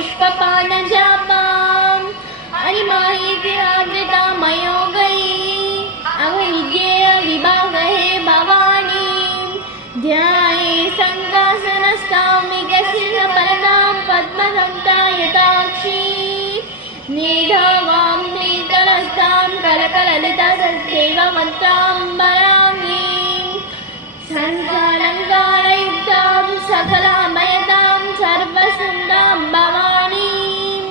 पुष्पपानजापाम् अनिमाहितिराद्रिता मयोगयी अवैज्ञेय विभागहे भवानी ध्याये संकासनस्तां विकसितपरदां पद्मसंतायताक्षी मेधावां नीतलस्तां कलकललितसेवमन्तां बलाङ्गीं सर्वालङ्कारयुक्तां सकलामयतां सर्वसुन्दां भवानीं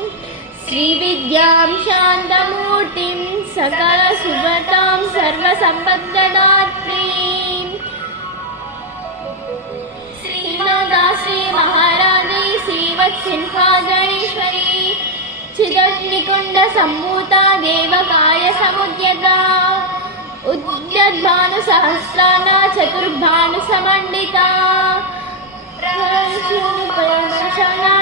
श्रीविद्यां शान्तमूर्तिं सकलसुभतां सर्वसम्पद्दात्रीं श्रीनाथाश्री महाराजी श्रीवत्सिंहादणेश्वरी चिदग्निकुण्ड सम्भूता देवकाय समुद्यता उद्यद्भानुसहस्राना चतुर्भानुसमण्डिता प्रशना